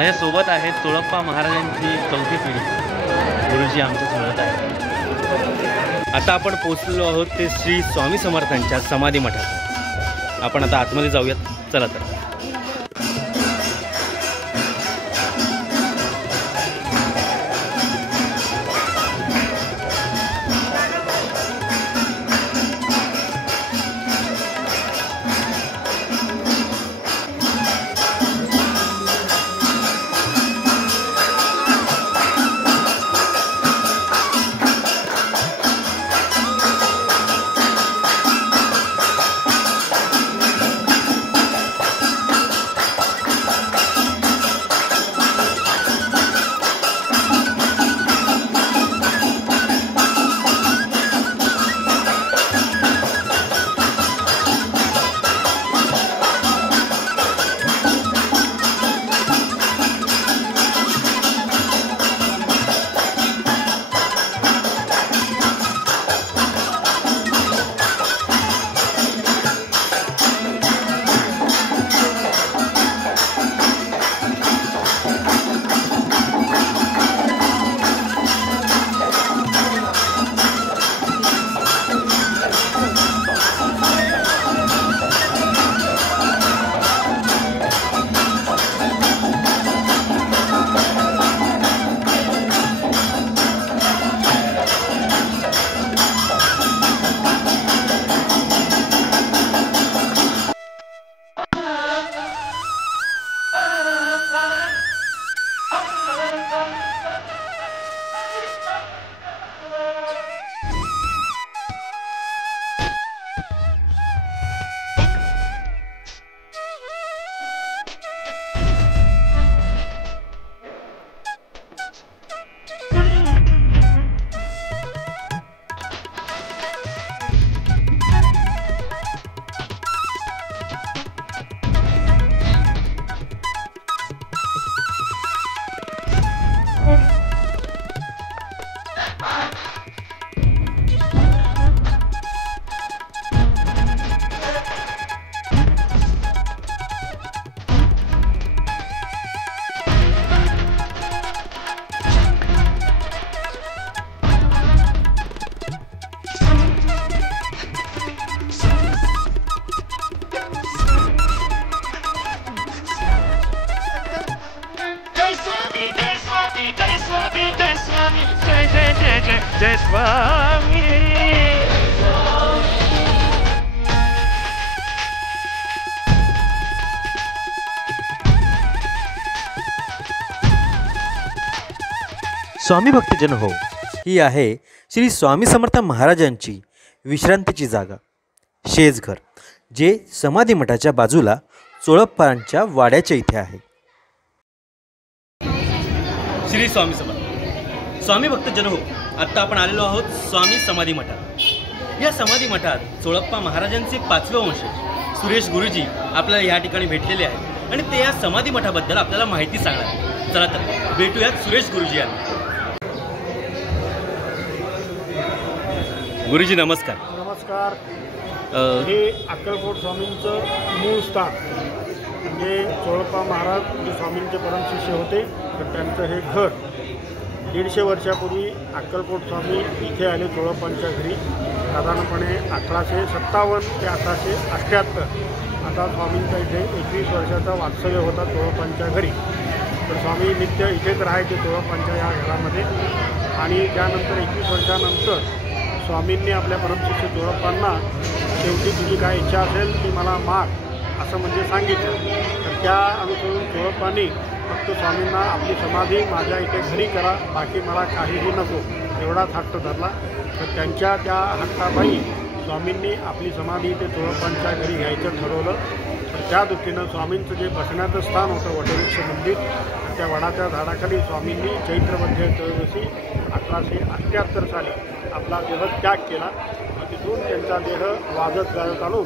माझ्यासोबत आहेत चोळप्पा महाराजांची चौथी पिढी गुरुजी आमच्या सोबत आहेत। आता आपण पोहोचलेलो आहोत ते श्री स्वामी समर्थांच्या समाधी मठात। आपण आता आतमध्ये जाऊयात, चला तर। जय स्वामी। स्वामी भक्तजन हो, ही आहे श्री स्वामी समर्थ महाराजांची विश्रांतीची जागा शेजघर, जे समाधी मठाच्या बाजूला चोळप्पांच्या वाड्याच्या इथे आहे। श्री स्वामी समर्थ स्वामी भक्तजन हो, आत्ता आपण आलेलो आहोत स्वामी समाधी मठात। या समाधी मठात चोळप्पा महाराजांचे 5वे वंशज सुरेश गुरुजी आपल्याला या ठिकाणी भेटलेले आहेत आणि ते या समाधी मठाबद्दल आपल्याला माहिती सांगणार। चला तर भेटूयात सुरेश गुरुजी यांना। गुरुजी नमस्कार। नमस्कार। हे अक्कलकोट स्वामींचं मूळ स्थान, म्हणजे चोळप्पा महाराज जे स्वामींचे परमशिष्य होते, तर त्यांचं हे घर 150 वर्षापूर्वी अक्कलकोट स्वामी इथे आले चोळप्पांच्या घरी। साधारणपणे 1857 ते 1878 आता स्वामींचा इथे 21 वर्षाचा वास्तव्य होता चोळप्पांच्या घरी। तर स्वामी नित्य इथेच राहायचे चोळप्पांच्या या घरामध्ये। आणि त्यानंतर 21 वर्षानंतर स्वामींनी आपल्या परमशिष्य चोळप्पांना शेवटी तुझी काय इच्छा असेल ती मला माग असं म्हणजे सांगितलं। तर त्या अनुसरून चोळप्पांनी फक्त स्वामींना आपली समाधी माझ्या इथे घरी करा, बाकी मला काहीही नको एवढाच हट्ट धरला। तर त्यांच्या त्या हट्टापायी स्वामींनी आपली समाधी इथे चोळप्पांच्या घरी घ्यायचं ठरवलं। तर त्या दृष्टीनं स्वामींचं जे बसण्याचं स्थान होतं वटवृक्ष मंदिर, त्या वडाच्या झाडाखाली स्वामींनी चैत्रमध्ये त्रयोदशी 1878 साली आपला देह त्याग केला। तिथून त्यांचा देह वाजत गाजत आणून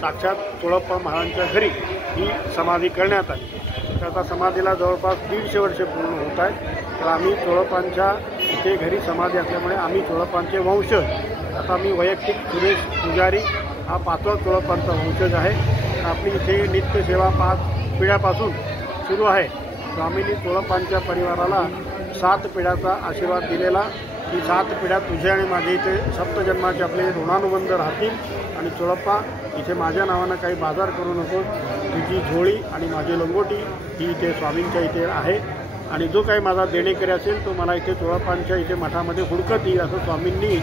साक्षात चोळप्पा महाराजांच्या घरी ही समाधी करण्यात आली। त्याचा समाधीला जवळपास 150 वर्षे पूर्ण होत आहेत। तर आम्ही चोळप्पांच्या इथे घरी समाधी असल्यामुळे आम्ही चोळप्पांचे वंशज। आता मी वैयक्तिक सुरेश पुजारी हा 5वा चोळप्पांचा वंशज आहे। आपली इथे नित्यसेवा 5 पिढ्यापासून सुरू आहे। स्वामींनी चोळप्पांच्या परिवाराला 7 पिढ्याचा आशीर्वाद दिलेला की 7 पिढ्या तुझे आणि माझे इथे सप्तजन्माचे आपले ऋणानुबंध राहतील आणि चोळप्पा इथे माझ्या नावानं काही बाजार करू नको, तुझी झोळी आणि माझी लंगोटी ही इथे स्वामींच्या इथे आहे आणि जो काही माझा देणेकरी असेल तो मला इथे चोळप्पांच्या इथे मठामध्ये हुडकत येईल असं स्वामींनी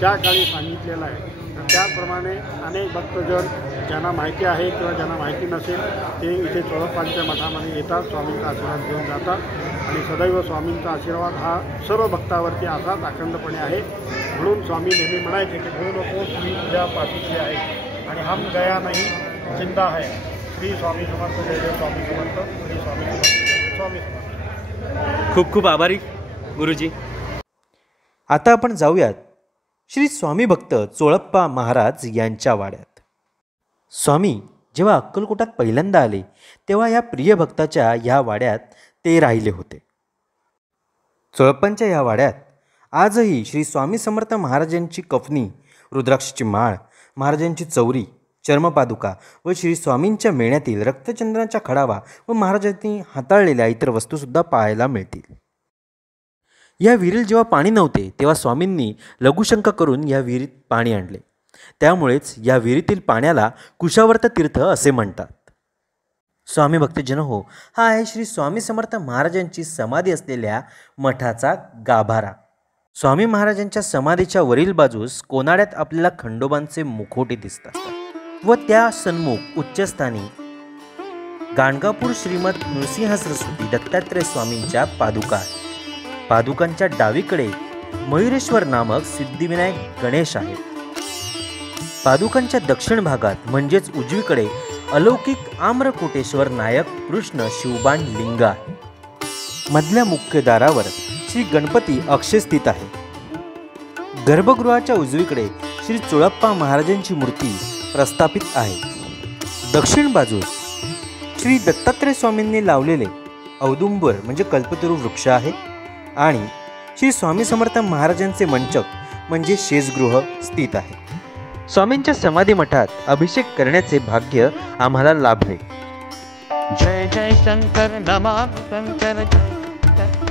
त्या काळी सांगितलेलं आहे. तर त्याप्रमाणे अनेक भक्तजन ज्यांना माहिती आहे किंवा ज्यांना माहिती नसेल ते इथे चोळप्पांच्या मठामध्ये येतात, स्वामींचा आशीर्वाद घेऊन जातात आणि सदैव स्वामींचा आशीर्वाद हा सर्व भक्तावरती असाच अखंडपणे आहे. म्हणून स्वामी नेहमी म्हणायचे की घेऊ नकोस मी तुझ्या पाठीशी आहे आणि हम गया नाही जिंदा आहे. श्री स्वामी समर्थ, जय जय स्वामी समर्थ, श्री स्वामी समर्थ, जय स्वामी समर्थ. खूप खूप आभारी गुरुजी. आता आपण जाऊयात श्री स्वामी भक्त चोळप्पा महाराज यांच्या वाड्यात. स्वामी जेव्हा अक्कलकोटात पहिल्यांदा आले तेव्हा या प्रिय भक्ताच्या ह्या वाड्यात ते राहिले होते. चोळप्पांच्या ह्या वाड्यात आजही श्री स्वामी समर्थ महाराजांची कफनी, रुद्राक्षाची माळ, महाराजांची चौरी, चर्मपादुका व श्री स्वामींच्या मेण्यातील रक्तचंद्राचा खडावा व महाराजांनी हाताळलेल्या इतर वस्तूसुद्धा पाहायला मिळतील. या विहिरीला जेव्हा पाणी नव्हते तेव्हा स्वामींनी लघुशंका करून या विहिरीत पाणी आणले. त्यामुळेच या विहिरीतील पाण्याला कुशावर्त तीर्थ असे म्हणतात. स्वामी भक्तजन हो, हा आहे श्री स्वामी समर्थ महाराजांची समाधी असलेल्या मठाचा गाभारा. स्वामी महाराजांच्या समाधीच्या वरील बाजूस कोनाड्यात आपल्याला खंडोबांचे मुखोटे दिसतात व त्या सन्मुख उच्चस्थानी गाणगापूर श्रीमद नृसिंह सरस्वती दत्तात्रय स्वामींच्या पादुका आहेत. पादुकांच्या डावीकडे मयुरेश्वर नामक सिद्धिविनायक गणेश आहेत. पादुकांच्या दक्षिण भागात म्हणजेच उजवीकडे अलौकिक आम्रकोटेश्वर नायक कृष्ण शिवबाण लिंग आहे. मधल्या मुख्य दारावर श्री गणपती अक्षय स्थित आहे. गर्भगृहाच्या उजवीकडे श्री चोळप्पा महाराजांची मूर्ती प्रस्थापित आहे. दक्षिण बाजूस श्री दत्तात्रय स्वामींनी लावलेले औदुंबर म्हणजे कल्पतरू वृक्ष आहे आणि श्री स्वामी समर्थ महाराजांचे मंचक म्हणजे शेषगृह स्थित आहे. स्वामींच्या समाधी मठात अभिषेक करण्याचे भाग्य आम्हाला लाभले. जय जय शंकर, नमः शंकर, जय शंकर.